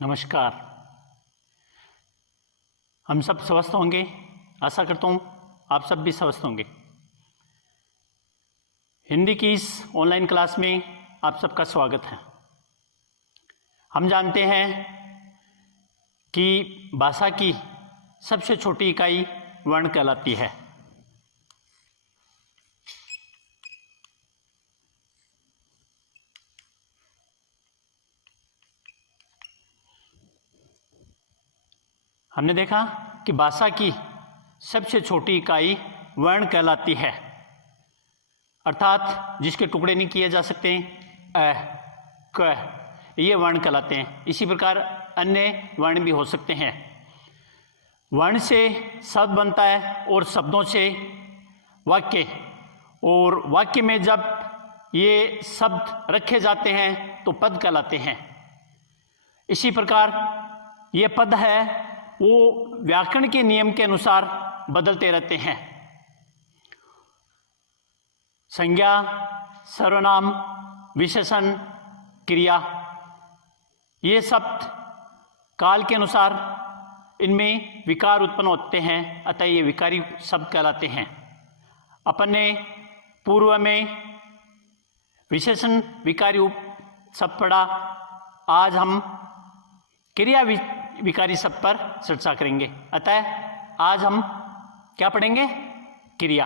नमस्कार। हम सब स्वस्थ होंगे, आशा करता हूँ आप सब भी स्वस्थ होंगे। हिंदी की इस ऑनलाइन क्लास में आप सबका स्वागत है। हम जानते हैं कि भाषा की सबसे छोटी इकाई वर्ण कहलाती है। हमने देखा कि भाषा की सबसे छोटी इकाई वर्ण कहलाती है, अर्थात जिसके टुकड़े नहीं किए जा सकते, अ, क, ये वर्ण कहलाते हैं। इसी प्रकार अन्य वर्ण भी हो सकते हैं। वर्ण से शब्द बनता है और शब्दों से वाक्य, और वाक्य में जब ये शब्द रखे जाते हैं तो पद कहलाते हैं। इसी प्रकार ये पद है वो व्याकरण के नियम के अनुसार बदलते रहते हैं। संज्ञा, सर्वनाम, विशेषण, क्रिया, ये शब्द काल के अनुसार इनमें विकार उत्पन्न होते हैं, अतः ये विकारी शब्द कहलाते हैं। अपन ने पूर्व में विशेषण विकारी शब्द पढ़ा। आज हम क्रिया विकारी शब्द पर चर्चा करेंगे। अतः आज हम क्या पढ़ेंगे? क्रिया।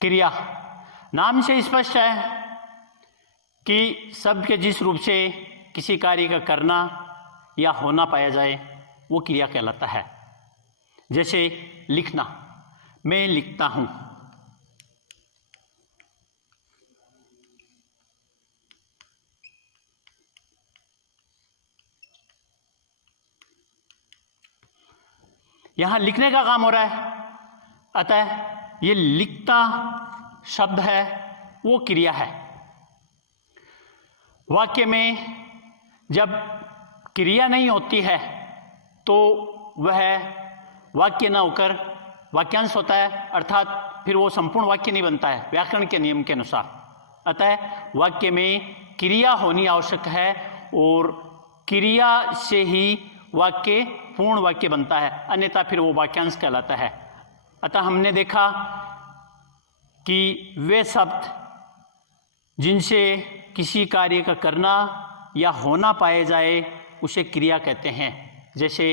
क्रिया नाम से स्पष्ट है कि शब्द के जिस रूप से किसी कार्य का करना या होना पाया जाए वो क्रिया कहलाता है। जैसे लिखना, मैं लिखता हूं। यहां लिखने का काम हो रहा है, अतः ये लिखता शब्द है वो क्रिया है। वाक्य में जब क्रिया नहीं होती है तो वह वाक्य न होकर वाक्यांश होता है, अर्थात फिर वो संपूर्ण वाक्य नहीं बनता है व्याकरण के नियम के अनुसार। अतः वाक्य में क्रिया होनी आवश्यक है और क्रिया से ही वाक्य पूर्ण वाक्य बनता है, अन्यथा फिर वो वाक्यांश कहलाता है। अतः हमने देखा कि वे शब्द जिनसे किसी कार्य का करना या होना पाए जाए उसे क्रिया कहते हैं। जैसे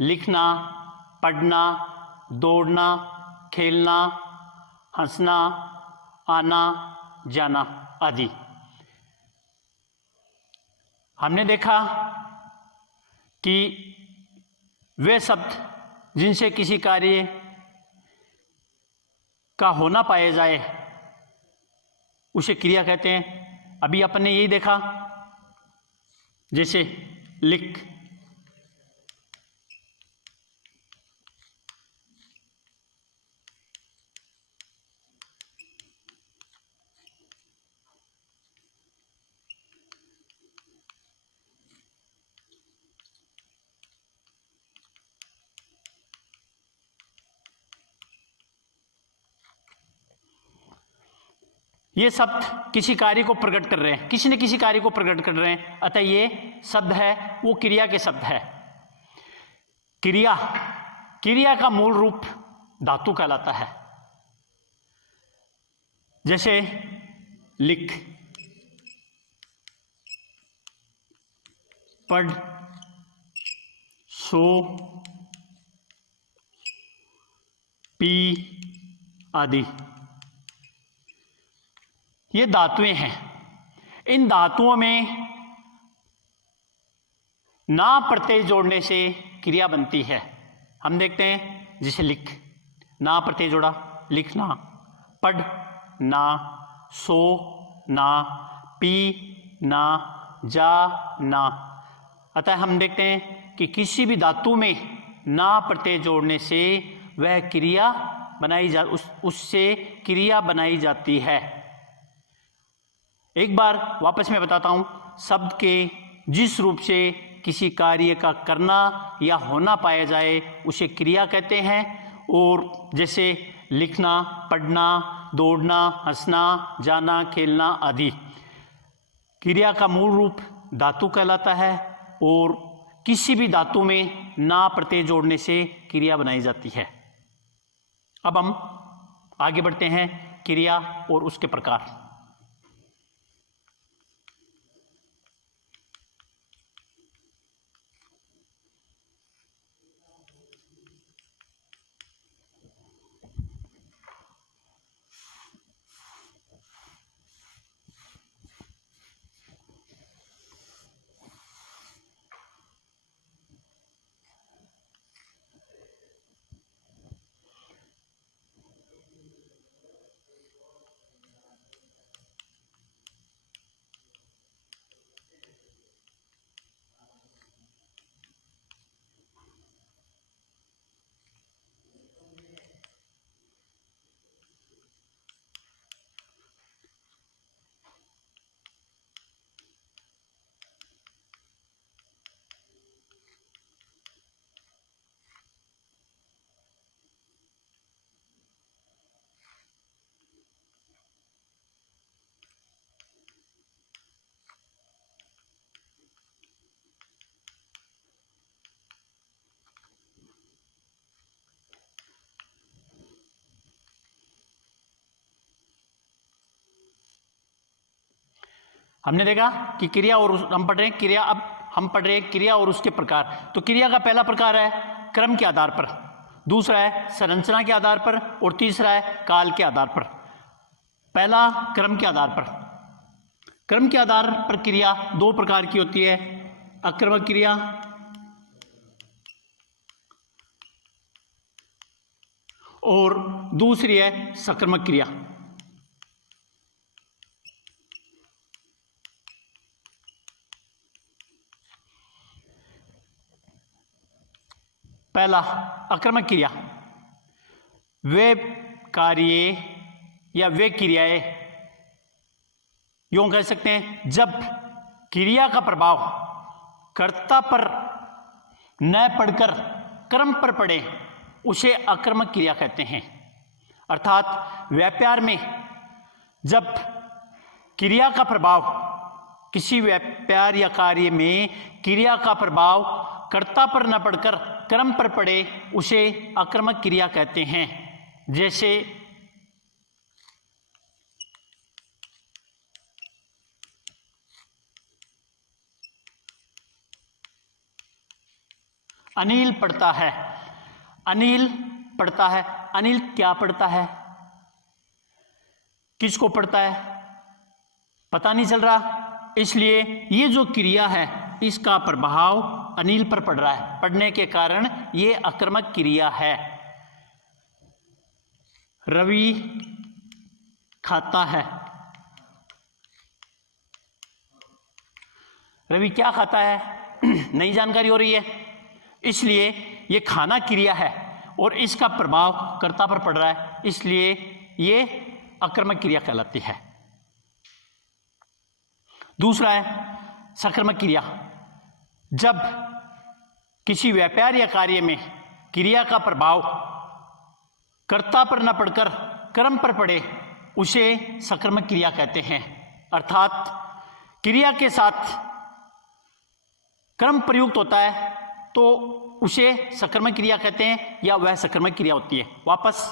लिखना, पढ़ना, दौड़ना, खेलना, हंसना, आना, जाना आदि। हमने देखा कि वे शब्द जिनसे किसी कार्य का होना पाया जाए उसे क्रिया कहते हैं। अभी अपन ने यही देखा, जैसे लिख, ये शब्द किसी कार्य को प्रकट कर रहे हैं, किसी न किसी कार्य को प्रकट कर रहे हैं, अतः ये शब्द है वो क्रिया के शब्द है। क्रिया, क्रिया का मूल रूप धातु कहलाता है। जैसे लिख, पढ़, सो, पी आदि, ये धातुएं हैं। इन धातुओं में ना प्रत्यय जोड़ने से क्रिया बनती है। हम देखते हैं, जैसे लिख, ना प्रत्यय जोड़ा, लिखना, पढ़ ना, सो ना, पी ना, जा ना। अतः हम देखते हैं कि किसी भी धातु में ना प्रत्यय जोड़ने से वह क्रिया उससे क्रिया बनाई जाती है। एक बार वापस मैं बताता हूं, शब्द के जिस रूप से किसी कार्य का करना या होना पाया जाए उसे क्रिया कहते हैं। और जैसे लिखना, पढ़ना, दौड़ना, हंसना, जाना, खेलना आदि। क्रिया का मूल रूप धातु कहलाता है और किसी भी धातु में ना प्रत्यय जोड़ने से क्रिया बनाई जाती है। अब हम आगे बढ़ते हैं क्रिया और उसके प्रकार। हमने देखा कि क्रिया और हम पढ़ रहे हैं क्रिया, अब हम पढ़ रहे हैं क्रिया और उसके प्रकार। तो क्रिया का पहला प्रकार है क्रम के आधार पर, दूसरा है संरचना के आधार पर और तीसरा है काल के आधार पर। पहला क्रम के आधार पर। क्रम के आधार पर क्रिया दो प्रकार की होती है, अक्रमक क्रिया और दूसरी है सक्रमक क्रिया। पहला अक्रमक क्रिया, वे कार्य या वे क्रियाएं, यूं कह सकते हैं जब क्रिया का प्रभाव कर्ता पर न पड़कर क्रम पर पड़े उसे अक्रमक क्रिया कहते हैं। अर्थात व्यापार में जब क्रिया का प्रभाव, किसी व्यापार या कार्य में क्रिया का प्रभाव कर्ता पर न पड़कर क्रम पर पड़े उसे अक्रमक क्रिया कहते हैं। जैसे अनिल पढ़ता है, अनिल पढ़ता है। अनिल क्या पढ़ता है, किसको पढ़ता है, पता नहीं चल रहा, इसलिए ये जो क्रिया है इसका प्रभाव अनिल पर पड़ रहा है, पढ़ने के कारण ये अक्रमक क्रिया है। रवि खाता है, रवि क्या खाता है, नई जानकारी हो रही है, इसलिए ये खाना क्रिया है और इसका प्रभाव कर्ता पर पड़ रहा है, इसलिए ये अक्रमक क्रिया कहलाती है। दूसरा है सक्रमक क्रिया, जब किसी व्यापार या कार्य में क्रिया का प्रभाव कर्ता पर न पड़कर क्रम पर पड़े उसे सक्रमक क्रिया कहते हैं। अर्थात क्रिया के साथ क्रम प्रयुक्त होता है तो उसे सक्रमक क्रिया कहते हैं या वह सक्रमक क्रिया होती है। वापस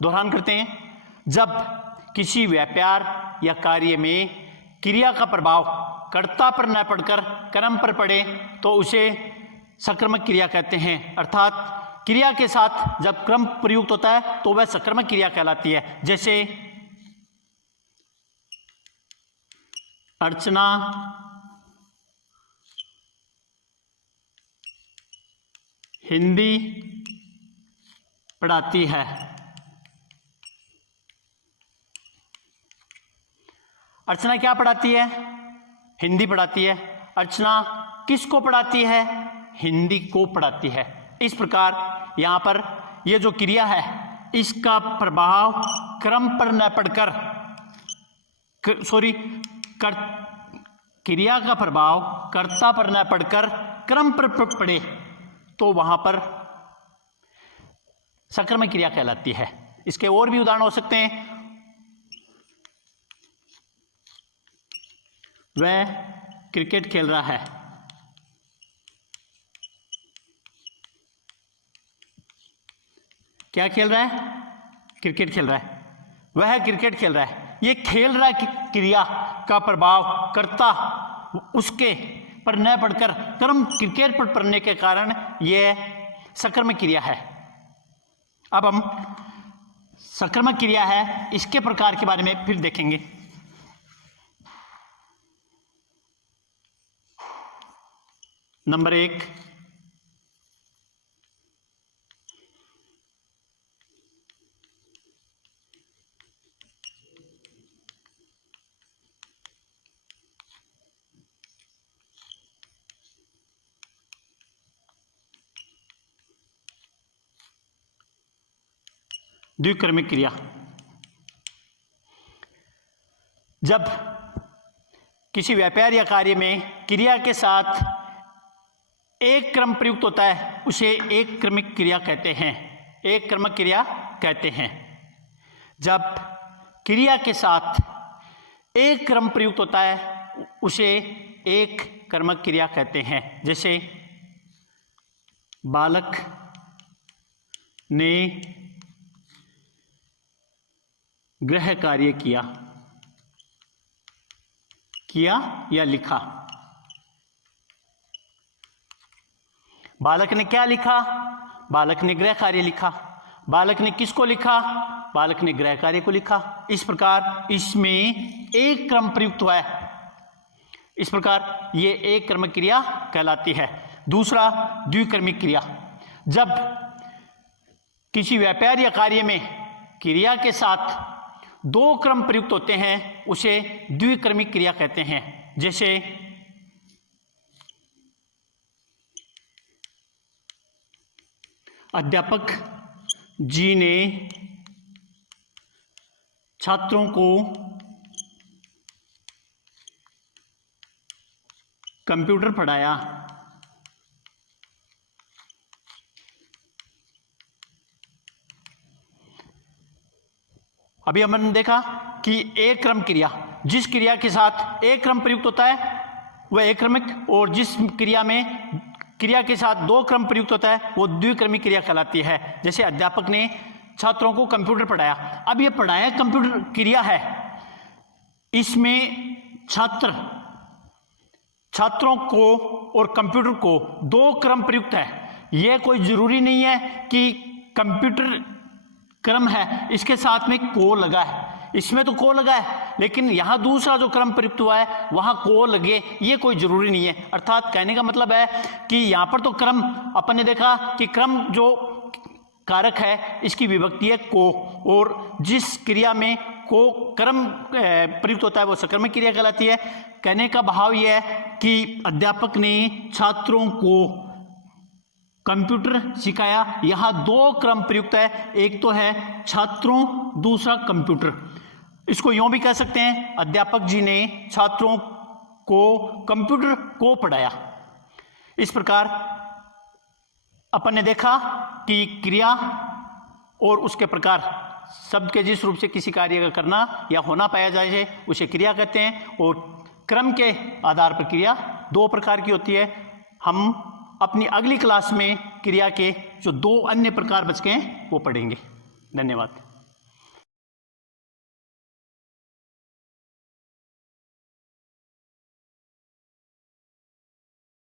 दोहरान करते हैं, जब किसी व्यापार या कार्य में क्रिया का प्रभाव कर्ता पर न पड़कर क्रम पर पड़े तो उसे सक्रमक क्रिया कहते हैं। अर्थात क्रिया के साथ जब क्रम प्रयुक्त होता है तो वह सक्रमक क्रिया कहलाती है। जैसे अर्चना हिंदी पढ़ाती है, अर्चना क्या पढ़ाती है, हिंदी पढ़ाती है। अर्चना किसको पढ़ाती है, हिंदी को पढ़ाती है। इस प्रकार यहां पर यह जो क्रिया है इसका प्रभाव क्रम पर न पड़कर, क्रिया का प्रभाव कर्ता पर न पड़कर क्रम पर पड़े तो वहां पर सकर्मक क्रिया कहलाती है। इसके और भी उदाहरण हो सकते हैं। वह क्रिकेट खेल रहा है, क्या खेल रहा है? क्रिकेट खेल रहा है। वह क्रिकेट खेल रहा है, ये खेल रहा क्रिया का प्रभाव कर्ता उसके पर न पड़कर कर्म क्रिकेट पर पड़ने के कारण यह सकर्मक क्रिया है। अब हम सकर्मक क्रिया है इसके प्रकार के बारे में फिर देखेंगे। नंबर 1, द्विक्रमिक क्रिया। जब किसी व्यापार या कार्य में क्रिया के साथ एक क्रम प्रयुक्त होता है उसे एक क्रमिक क्रिया कहते हैं, एक क्रमक क्रिया कहते हैं। जब क्रिया के साथ एक क्रम प्रयुक्त होता है उसे एक कर्मक क्रिया कहते हैं। जैसे बालक ने गृह कार्य किया या लिखा। बालक ने क्या लिखा? बालक ने गृह कार्य लिखा। बालक ने किसको लिखा? बालक ने गृह कार्य को लिखा। इस प्रकार इसमें एक क्रम प्रयुक्त हुआ है, इस प्रकार ये एक क्रमिक क्रिया कहलाती है। दूसरा, द्विक्रमिक क्रिया। जब किसी व्यापार या कार्य में क्रिया के साथ दो क्रम प्रयुक्त होते हैं उसे द्विक्रमिक क्रिया कहते हैं। जैसे अध्यापक जी ने छात्रों को कंप्यूटर पढ़ाया। अभी हमने देखा कि एक क्रम क्रिया, जिस क्रिया के साथ एक क्रम प्रयुक्त होता है वह एक क्रमिक, और जिस क्रिया में क्रिया के साथ दो क्रम प्रयुक्त होता है वो द्विक्रमिक क्रिया कहलाती है। जैसे अध्यापक ने छात्रों को कंप्यूटर पढ़ाया। अब ये पढ़ाया कंप्यूटर क्रिया है, इसमें छात्रों को और कंप्यूटर को दो क्रम प्रयुक्त है। यह कोई जरूरी नहीं है कि कंप्यूटर क्रम है इसके साथ में को लगा है, इसमें तो को लगा है, लेकिन यहां दूसरा जो क्रम प्रयुक्त हुआ है वहां को लगे, ये कोई जरूरी नहीं है। अर्थात कहने का मतलब है कि यहां पर तो क्रम अपन ने देखा कि क्रम जो कारक है इसकी विभक्ति है को, और जिस क्रिया में को क्रम प्रयुक्त होता है वो सकर्मक क्रिया कहलाती है। कहने का भाव यह है कि अध्यापक ने छात्रों को कंप्यूटर सिखाया। यहां दो क्रम प्रयुक्त है, एक तो है छात्रों, दूसरा कंप्यूटर। इसको यूं भी कह सकते हैं, अध्यापक जी ने छात्रों को कंप्यूटर को पढ़ाया। इस प्रकार अपन ने देखा कि क्रिया और उसके प्रकार, शब्द के जिस रूप से किसी कार्य का करना या होना पाया जाए उसे क्रिया कहते हैं, और क्रम के आधार पर क्रिया दो प्रकार की होती है। हम अपनी अगली क्लास में क्रिया के जो दो अन्य प्रकार बच गए हैं वो पढ़ेंगे। धन्यवाद।